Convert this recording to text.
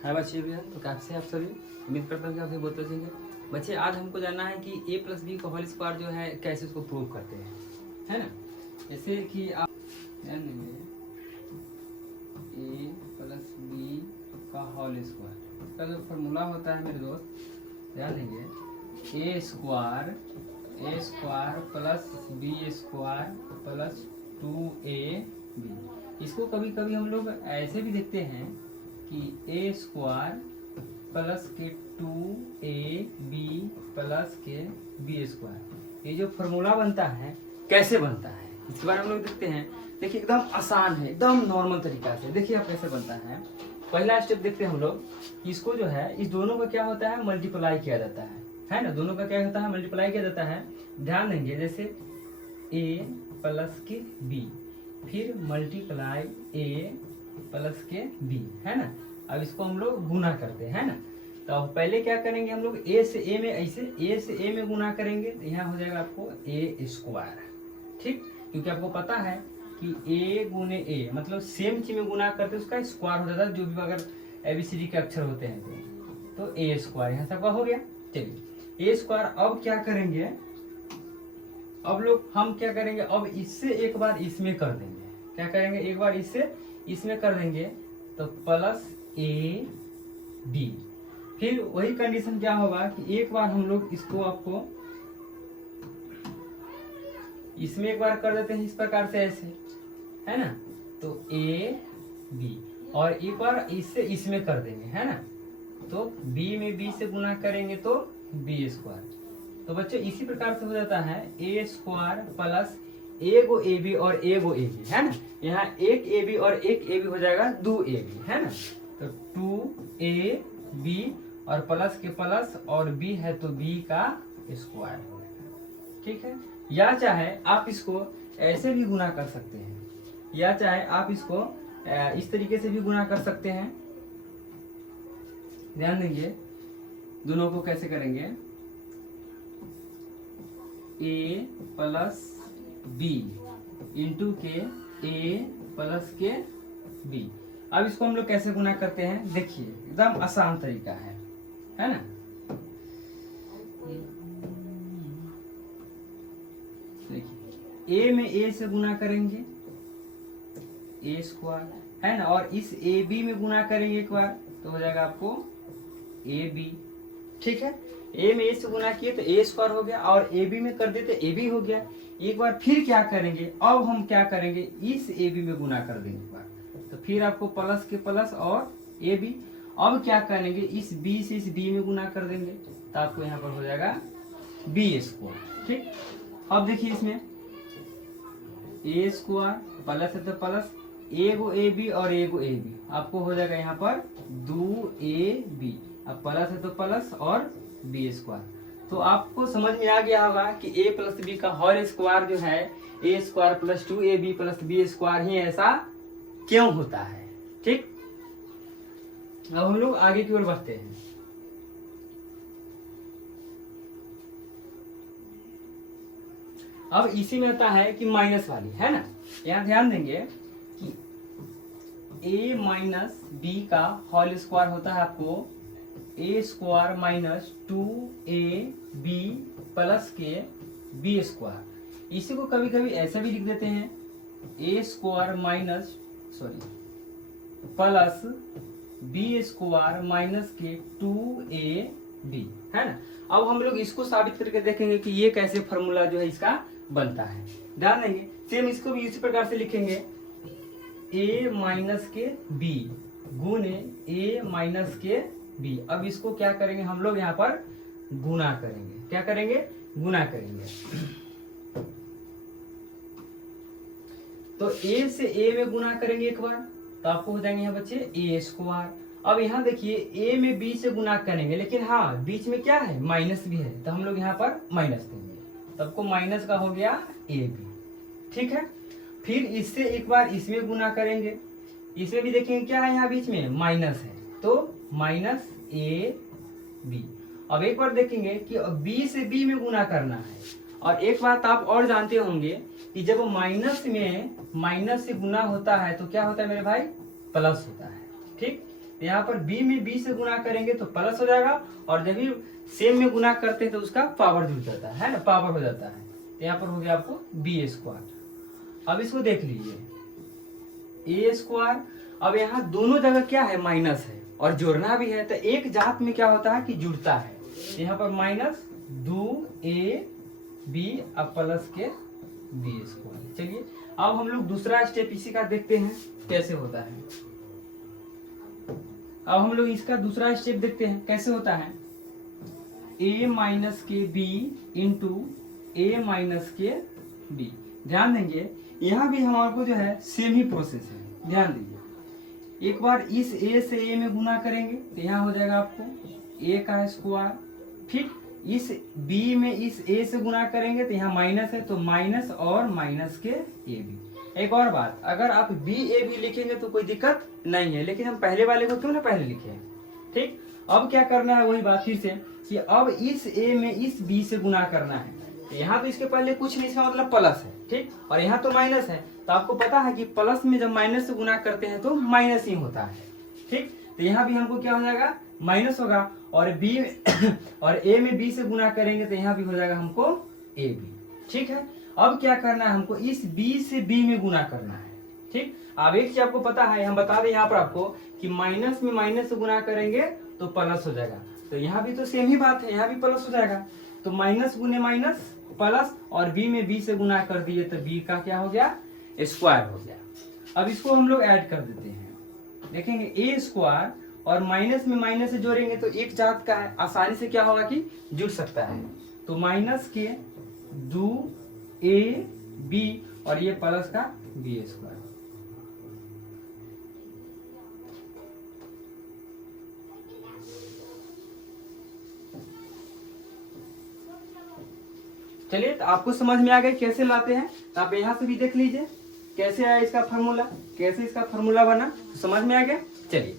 हाय बच्चे भैया, तो कैसे आप सभी। उम्मीद करता हूँ कि आप सभी बहुत अच्छे होंगे। बच्चे आज हमको जानना है कि a प्लस बी का होल स्क्वायर जो है कैसे उसको प्रूव करते हैं, है ना। जैसे कि आप ध्यान देंगे a प्लस बी का होल स्क्वायर, इसका जो फॉर्मूला होता है मेरे दोस्त, ध्यान देंगे A square plus B square plus 2ab। इसको कभी कभी हम लोग ऐसे भी देखते हैं कि ए स्क्वायर प्लस के 2ab प्लस के बी स्क्वायर, ये जो फॉर्मूला बनता है कैसे बनता है इसके बारे में हम लोग देखते हैं। देखिए एकदम आसान है, एकदम नॉर्मल तरीका से देखिए आप कैसे बनता है। पहला स्टेप देखते हैं हम लोग। इसको जो है इस दोनों का क्या होता है, मल्टीप्लाई किया जाता है ना। दोनों का क्या होता है, मल्टीप्लाई किया जाता है। ध्यान देंगे जैसे a प्लस के b, फिर मल्टीप्लाई a प्लस के b, है ना। अब इसको हम लोग गुना करते हैं ना। तो अब पहले क्या करेंगे हम लोग, a से a में ऐसे a से a में गुना करेंगे तो यहाँ हो जाएगा आपको a स्क्वायर, ठीक। क्योंकि आपको पता है कि a गुने a मतलब सेम चीज में गुना करते उसका स्क्वायर हो जाता है, जो भी अगर ABCD के अक्षर होते हैं तो a स्क्वायर यहाँ सबका हो गया। चलिए a स्क्वायर अब क्या करेंगे, अब लोग हम क्या करेंगे, अब इससे एक बार इसमें कर देंगे। क्या करेंगे, एक बार इससे इसमें कर देंगे तो प्लस ए बी। फिर वही कंडीशन क्या होगा कि एक बार हम लोग इसको आपको इसमें एक बार कर देते हैं इस प्रकार से ऐसे, है ना। तो ए बी और एक बार इससे इसमें कर देंगे, है ना। तो बी में बी से गुना करेंगे तो बी स्क्वायर। तो बच्चों इसी प्रकार से हो जाता है ए स्क्वायर प्लस ए गो ए बी और ए गो ए बी, है ना। यहाँ एक ए बी और एक ए बी हो जाएगा 2ab, है ना। तो 2ab और प्लस के प्लस और b है तो b का स्क्वायर हो जाएगा, ठीक है। या चाहे आप इसको ऐसे भी गुना कर सकते हैं, या चाहे आप इसको इस तरीके से भी गुना कर सकते हैं। ध्यान देंगे दोनों को कैसे करेंगे, a प्लस बी इंटू के a प्लस के b। अब इसको हम लोग कैसे गुना करते हैं, देखिए एकदम आसान तरीका है ना। देखिए a में a से गुना करेंगे a स्क्वायर, है ना, और इस ए बी में गुना करेंगे एक बार तो हो जाएगा आपको ए बी, ठीक है। a में a से गुना किए तो a स्क्वायर हो गया और ए बी में कर देते ए बी हो गया। एक बार फिर क्या करेंगे, अब हम क्या करेंगे, इस ए बी में गुना कर देंगे एक बार तो फिर आपको प्लस के प्लस और ए बी। अब क्या करेंगे, इस बी से इस बी में गुना कर देंगे तो आपको यहाँ पर हो जाएगा बी स्क्वायर, ठीक। अब देखिए इसमें ए स्क्वायर प्लस है तो प्लस ए गो ए बी और ए गो ए बी, आपको हो जाएगा यहाँ पर 2ab। अब प्लस है तो प्लस और बी स्क्वायर। तो आपको समझ में आ गया होगा कि a प्लस बी का होल स्क्वायर जो है a square plus 2ab plus B square ही ऐसा क्यों होता है, ठीक। अब हम लोग आगे की ओर बढ़ते हैं। अब इसी में आता है कि माइनस वाली, है ना। यहाँ ध्यान देंगे कि a माइनस बी का होल स्क्वायर होता है आपको A square minus 2ab plus के बी स्क्वायर। इसी को कभी कभी ऐसा भी लिख देते हैं A square minus plus B square minus के 2ab, है ना। अब हम लोग इसको साबित करके देखेंगे कि ये कैसे फॉर्मूला जो है इसका बनता है। ध्यान देंगे सेम इसको भी इसी प्रकार से लिखेंगे a माइनस के b गुने a माइनस के b। अब इसको क्या करेंगे हम लोग यहाँ पर गुना करेंगे। क्या करेंगे, गुना करेंगे। तो a से a में गुना करेंगे एक बार तो आपको हो जाएंगे यहाँ बच्चे a स्क्वायर। अब यहाँ देखिए a में b से गुना करेंगे, लेकिन हाँ बीच में क्या है, माइनस भी है तो हम लोग यहाँ पर माइनस देंगे, तो आपको माइनस का हो गया ab, ठीक है। फिर इससे एक बार इसमें गुना करेंगे, इसमें भी देखेंगे क्या है, यहाँ बीच में माइनस है तो माइनस ए बी। अब एक बार देखेंगे कि b से b में गुना करना है। और एक बात आप और जानते होंगे कि जब माइनस में माइनस से गुना होता है तो क्या होता है मेरे भाई, प्लस होता है, ठीक। तो यहाँ पर b में b से गुना करेंगे तो प्लस हो जाएगा, और जब भी सेम में गुना करते हैं तो उसका पावर जुड़ जाता है ना, पावर हो जाता है। तो यहाँ पर हो गया आपको बी स्क्वायर। अब इसको देख लीजिए ए स्क्वायर। अब यहाँ दोनों जगह क्या है, माइनस है और जोड़ना भी है, तो एक जात में क्या होता है कि जुड़ता है। यहाँ पर माइनस 2ab अब प्लस के बी स्क्वायर। चलिए अब हम लोग दूसरा स्टेप इसी का देखते हैं कैसे होता है। अब हम लोग इसका दूसरा स्टेप देखते हैं कैसे होता है। a माइनस के बी इंटू ए माइनस के बी। ध्यान देंगे यहाँ भी हमारे को जो है सेम ही प्रोसेस है। ध्यान दीजिए, एक बार इस a से a में गुना करेंगे तो यहाँ हो जाएगा आपको a का स्क्वायर, फिर इस b में इस a से गुना करेंगे तो यहाँ माइनस है तो माइनस और माइनस के a भी। एक और बात, अगर आप b a b लिखेंगे तो कोई दिक्कत नहीं है, लेकिन हम पहले वाले को क्यों ना पहले लिखे हैं। ठीक, अब क्या करना है, वही बात फिर से कि अब इस a में इस b से गुना करना है। यहाँ तो इसके पहले कुछ नहीं, इसका मतलब प्लस है। ठीक, और यहाँ तो माइनस है, तो आपको पता है कि प्लस में जब माइनस से गुना करते हैं तो माइनस ही होता है। ठीक, तो यहाँ भी हमको क्या हो जाएगा, माइनस होगा, और b और a में b से गुना करेंगे तो यहाँ भी हो जाएगा हमको a भी। ठीक है, अब क्या करना है, हमको इस b से b में गुना करना है। ठीक, अब एक चीज आपको पता है, हम बता दें यहाँ पर आपको कि माइनस में माइनस से गुना करेंगे तो प्लस हो जाएगा, तो यहाँ भी तो सेम ही बात है, यहाँ भी प्लस हो जाएगा। तो माइनस गुने माइनस प्लस, और b में b से गुना कर दिए तो b का क्या हो गया, स्क्वायर हो गया। अब इसको हम लोग ऐड कर देते हैं, देखेंगे ए स्क्वायर और माइनस में माइनस से जोड़ेंगे तो एक जात का है, आसानी से क्या होगा कि जुड़ सकता है। तो माइनस के 2ab और ये प्लस का b स्क्वायर। चलिए, तो आपको समझ में आ गया कैसे लाते हैं, तो आप यहाँ से भी देख लीजिए कैसे आया इसका फार्मूला, कैसे इसका फार्मूला बना, समझ में आ गया। चलिए